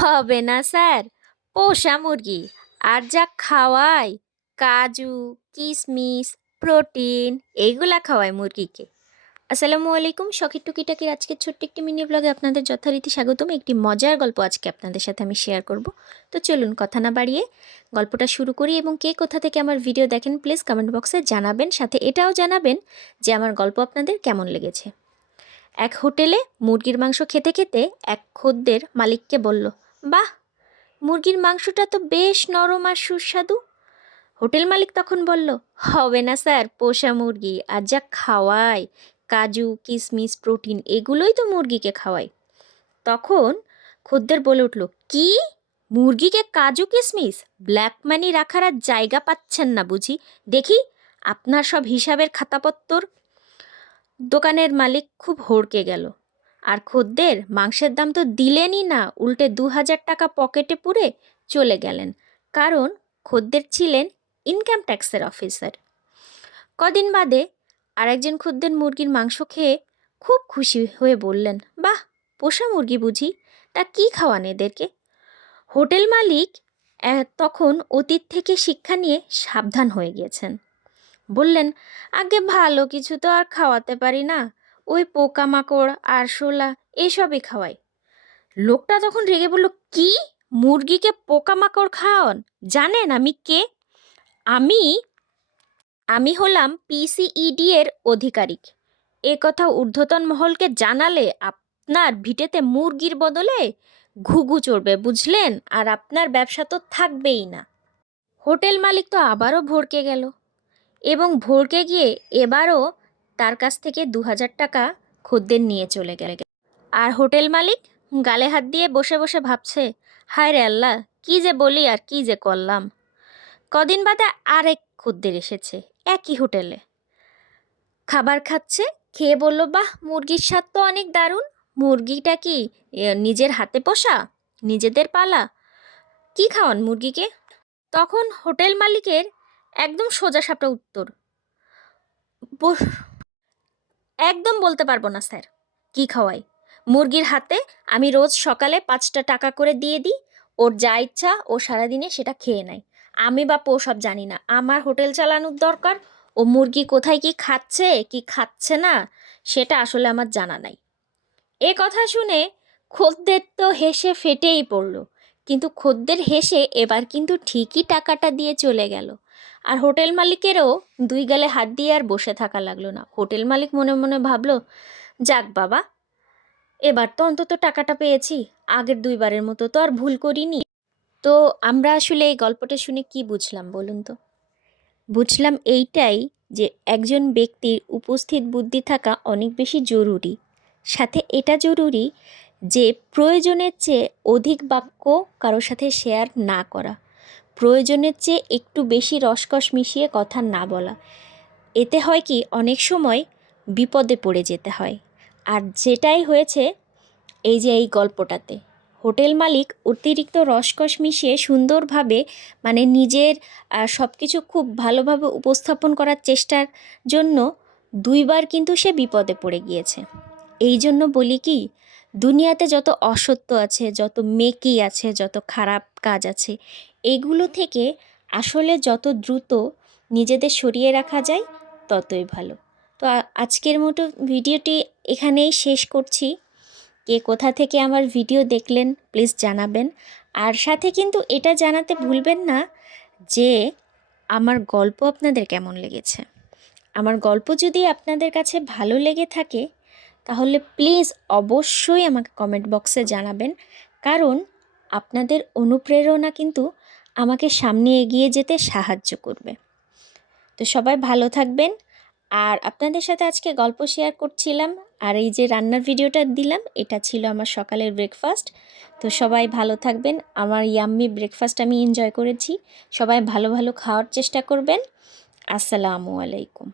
হবে না স্যার, পোষা মুরগি আর যা খাওয়াই, কাজু, কিশমিশ, প্রোটিন এইগুলা খাওয়ায় মুরগিকে। আসসালামু আলাইকুম, শখের টুকিটাকির আজকের ছোট্ট একটি মিনি ব্লগে আপনাদের যথারীতি স্বাগতম। একটি মজার গল্প আজকে আপনাদের সাথে আমি শেয়ার করব। তো চলুন কথা না বাড়িয়ে গল্পটা শুরু করি, এবং কে কোথা থেকে আমার ভিডিও দেখেন প্লিজ কমেন্ট বক্সে জানাবেন, সাথে এটাও জানাবেন যে আমার গল্প আপনাদের কেমন লেগেছে। এক হোটেলে মুরগির মাংস খেতে খেতে এক খদ্দের মালিককে বলল, বাহ, মুরগির মাংসটা তো বেশ নরম আর সুস্বাদু। হোটেল মালিক তখন বলল, হবে না স্যার, পোষা মুরগি আর যা খাওয়াই, কাজু, কিশমিশ, প্রোটিন এগুলোই তো মুরগিকে খাওয়াই। তখন খদ্দের বলে উঠল, কি, মুরগিকে কাজু কিশমিশ, ব্ল্যাক মানি রাখার আর জায়গা পাচ্ছেন না বুঝি? দেখি আপনার সব হিসাবের খাতাপত্তর। দোকানের মালিক খুব হড়কে গেল, আর খদ্দের মাংসের দাম তো দিলেনই না, উল্টে 2000 টাকা পকেটে পুরে চলে গেলেন, কারণ খদ্দের ছিলেন ইনকাম ট্যাক্সের অফিসার। কদিন বাদে আরেকজন খদ্দের মুরগির মাংস খেয়ে খুব খুশি হয়ে বললেন, বাহ, পোষা মুরগি বুঝি, তা কি খাওয়ান এদেরকে? হোটেল মালিক তখন অতীত থেকে শিক্ষা নিয়ে সাবধান হয়ে গিয়েছেন। বললেন, আগে ভালো কিছু তো আর খাওয়াতে পারি না, ওই পোকামাকড় আরশোলা এসবই খাওয়াই। লোকটা তখন রেগে বলল, কি, মুরগিকে পোকামাকড় খাওয়ান? জানেন আমি কে? আমি আমি হলাম পিসিইডি এর আধিকারিক। এ কথা ঊর্ধ্বতন মহলকে জানালে আপনার ভিটেতে মুরগির বদলে ঘুঘু চড়বে, বুঝলেন? আর আপনার ব্যবসা তো থাকবেই না। হোটেল মালিক তো আবারও ভড়কে গেল, এবং ভড়কে গিয়ে এবারও তার কাছ থেকে 2000 টাকা খদ্দের নিয়ে চলে গেল। আর হোটেল মালিক গালে হাত দিয়ে বসে বসে ভাবছে, হায় রে আল্লাহ, কি যে বলি আর কি যে করলাম। কদিন বাদে আরেক খদ্দের এসেছে একই হোটেলে, খাবার খাচ্ছে, খেয়ে বলল, বাহ, মুরগির স্বাদ তো অনেক দারুণ। মুরগিটা কি নিজের হাতে পোষা, নিজেদের পালা? কি খাওয়ান মুরগিকে? তখন হোটেল মালিকের একদম সোজাসাপটা উত্তর, একদম বলতে পারবো না স্যার, কি খাওয়াই। মুরগির হাতে আমি রোজ সকালে 5টা টাকা করে দিয়ে দিই, ওর যা ইচ্ছা ও সারাদিনে সেটা খেয়ে নেয়। আমি বা পো সব জানি না, আমার হোটেল চালানোর দরকার, ও মুরগি কোথায় কি খাচ্ছে কি খাচ্ছে না সেটা আসলে আমার জানা নাই। এ কথা শুনে খদ্দের তো হেসে ফেটেই পড়ল, কিন্তু খদ্দের হেসে এবার কিন্তু ঠিকই টাকাটা দিয়ে চলে গেল। আর হোটেল মালিকেরও দুই গালে হাত দিয়ে আর বসে থাকা লাগলো না। হোটেল মালিক মনে মনে ভাবলো, যাক বাবা, এবার তো অন্তত টাকাটা পেয়েছি, আগের 2বারের মতো তো আর ভুল করিনি। তো আমরা আসলে এই গল্পটা শুনে কি বুঝলাম বলুন তো? বুঝলাম এইটাই, যে একজন ব্যক্তির উপস্থিত বুদ্ধি থাকা অনেক বেশি জরুরি। সাথে এটা জরুরি যে প্রয়োজনের চেয়ে অধিক বাক্য কারোর সাথে শেয়ার না করা, প্রয়োজনের চেয়ে একটু বেশি রসকস মিশিয়ে কথা না বলা। এতে হয় কি, অনেক সময় বিপদে পড়ে যেতে হয়। আর যেটাই হয়েছে এই যে এই গল্পটাতে, হোটেল মালিক অতিরিক্ত রসকস মিশিয়ে সুন্দরভাবে, মানে নিজের সব কিছু খুব ভালোভাবে উপস্থাপন করার চেষ্টার জন্য 2বার কিন্তু সে বিপদে পড়ে গিয়েছে। এই জন্য বলি কি, দুনিয়াতে যত অসত্য আছে, যত মেকি আছে, যত খারাপ কাজ আছে, এগুলো থেকে আসলে যত দ্রুত নিজেদের সরিয়ে রাখা যায় ততই ভালো। তো আজকের মতো ভিডিওটি এখানেই শেষ করছি। কে কোথা থেকে আমার ভিডিও দেখলেন প্লিজ জানাবেন, আর সাথে কিন্তু এটা জানাতে ভুলবেন না যে আমার গল্প আপনাদের কেমন লেগেছে। আমার গল্প যদি আপনাদের কাছে ভালো লেগে থাকে তাহলে প্লিজ অবশ্যই আমাকে কমেন্ট বক্সে জানাবেন, কারণ আপনাদের অনুপ্রেরণা কিন্তু আমাকে সামনে এগিয়ে যেতে সাহায্য করবে। তো সবাই ভালো থাকবেন। আর আপনাদের সাথে আজকে গল্প শেয়ার করছিলাম, আর এই যে রান্নার ভিডিওটা দিলাম, এটা ছিল আমার সকালের ব্রেকফাস্ট। তো সবাই ভালো থাকবেন, আমার ইয়াম্মি ব্রেকফাস্ট আমি এনজয় করেছি। সবাই ভালো ভালো খাওয়ার চেষ্টা করবেন। আসসালামু আলাইকুম।